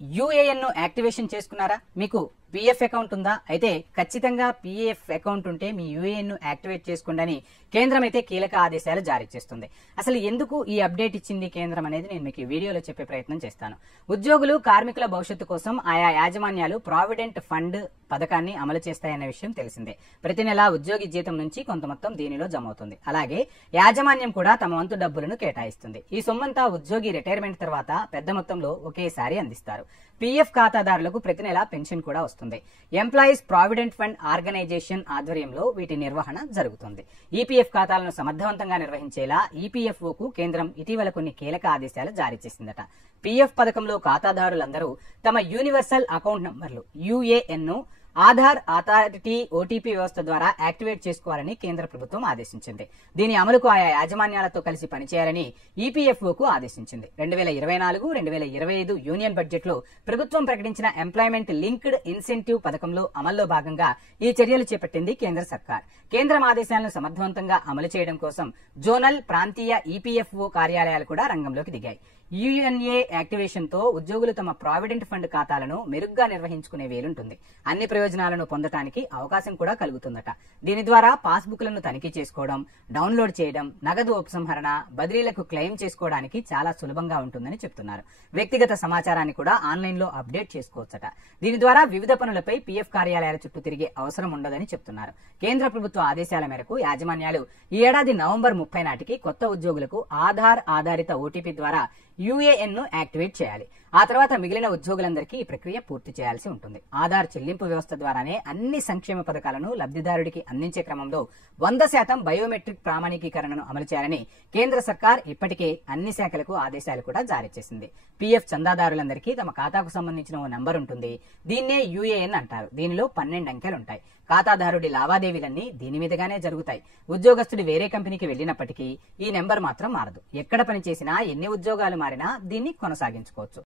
UAN ను activation చేసుకున్నారా? మీకు పీఎఫ్ అకౌంట్ ఉందా? అయితే ఖచ్చితంగా పీఎఫ్ అకౌంట్ ఉంటే మీ యూఏఎన్ ను యాక్టివేట్ చేసుకోండి అని కేంద్రం అయితే కీలక ఆదేశాలు జారీ చేస్తుంది. అసలు ఎందుకు ఈ అప్డేట్ ఇచ్చింది కేంద్రం అనేది నేను మీకు ఈ వీడియోలో చెప్పే ప్రయత్నం చేస్తాను. ఉద్యోగులు, కార్మికుల భవిష్యత్తు కోసం ఆయా యాజమాన్యాలు ప్రావిడెంట్ ఫండ్ పథకాన్ని అమలు చేస్తాయన్న విషయం తెలిసిందే. ప్రతి నెలా ఉద్యోగి జీతం నుంచి కొంత మొత్తం దీనిలో జమ అవుతుంది. అలాగే యాజమాన్యం కూడా తమ వంతు డబ్బులను కేటాయిస్తుంది. ఈ సొమ్మంతా ఉద్యోగి రిటైర్మెంట్ తర్వాత పెద్ద మొత్తంలో ఒకేసారి అందిస్తారు. పీఎఫ్ ఖాతాదారులకు ప్రతి నెలా పెన్షన్ కూడా వస్తుంది. ఎంప్లాయీస్ ప్రావిడెంట్ ఫండ్ ఆర్గనైజేషన్ ఆధ్వర్యంలో వీటి నిర్వహణ జరుగుతుంది. ఈపీఎఫ్ ఖాతాలను సమర్థవంతంగా నిర్వహించేలా ఈపీఎఫ్ఓకు కేంద్రం ఇటీవల కొన్ని కీలక ఆదేశాలు జారీ చేసిందట. పీఎఫ్ పథకంలో ఖాతాదారులందరూ తమ యూనివర్సల్ అకౌంట్ నంబర్లు యూఏఎన్ ను ఆధార్ అథారిటీ ఓటీపీ వ్యవస్థ ద్వారా యాక్టివేట్ చేసుకోవాలని కేంద్ర ప్రభుత్వం ఆదేశించింది. దీని అమలుకు ఆయా యాజమాన్యాలతో కలిసి పనిచేయాలని ఈపీఎఫ్ఓకు ఆదేశించింది. 2024-2025 యూనియన్ బడ్జెట్ లో ప్రభుత్వం ప్రకటించిన ఎంప్లాయ్మెంట్ లింక్డ్ ఇన్సెంటివ్ పథకంలో అమల్లో భాగంగా ఈ చర్యలు చేపట్టింది కేంద్ర సర్కార్. కేంద్రం ఆదేశాలను సమర్థవంతంగా అమలు చేయడం కోసం జోనల్, ప్రాంతీయ ఈపీఎఫ్ఓ కార్యాలయాలు కూడా రంగంలోకి దిగాయి. యూఎన్ఏ యాక్టివేషన్ తో ఉద్యోగులు తమ ప్రావిడెంట్ ఫండ్ ఖాతాలను మెరుగ్గా నిర్వహించుకునే వీలుంటుంది. అన్ని ప్రయోజనాలను పొందటానికి అవకాశం కూడా కలుగుతుందట. దీని ద్వారా పాస్బుక్లను తనిఖీ చేసుకోవడం, డౌన్లోడ్ చేయడం, నగదు ఉపసంహరణ, బదిలీలకు క్లెయిమ్ చేసుకోవడానికి చాలా సులభంగా ఉంటుందని చెప్తున్నారు. వ్యక్తిగత సమాచారాన్ని కూడా ఆన్లైన్ లో అప్డేట్ చేసుకోవచ్చట. దీని ద్వారా వివిధ పనులపై పీఎఫ్ కార్యాలయాల చుట్టూ తిరిగే అవసరం ఉండదని చెప్తున్నారు. కేంద్ర ప్రభుత్వ ఆదేశాల మేరకు యాజమాన్యాలు ఈ ఏడాది నవంబర్ 30 నాటికి కొత్త ఉద్యోగులకు ఆధార్ ఆధారిత ఓటీపీ ద్వారా యూఏఎన్ ను యాక్టివేట్ చేయాలి. ఆ తర్వాత మిగిలిన ఉద్యోగులందరికీ ఈ ప్రక్రియ పూర్తి చేయాల్సి ఉంటుంది. ఆధార్ చెల్లింపు వ్యవస్థ ద్వారానే అన్ని సంక్షేమ పథకాలను లబ్ధిదారుడికి అందించే క్రమంలో 100% బయోమెట్రిక్ ప్రామాణికీకరణను అమలు చేయాలని కేంద్ర సర్కార్ ఇప్పటికే అన్ని శాఖలకు ఆదేశాలు కూడా జారీ చేసింది. పీఎఫ్ చందాదారులందరికీ తమ ఖాతాకు సంబంధించిన ఓ నంబర్ ఉంటుంది. దీన్నే యూఏఎన్ అంటారు. దీనిలో 12 అంకెలుంటాయి. ఖాతాదారుడి లావాదేవీలన్నీ దీని మీదుగానే జరుగుతాయి. ఉద్యోగస్తుడు వేరే కంపెనీకి వెళ్లినప్పటికీ ఈ నెంబర్ మాత్రం మారదు. ఎక్కడ పనిచేసినా, ఎన్ని ఉద్యోగాలు మారినా దీన్ని కొనసాగించుకోవచ్చు.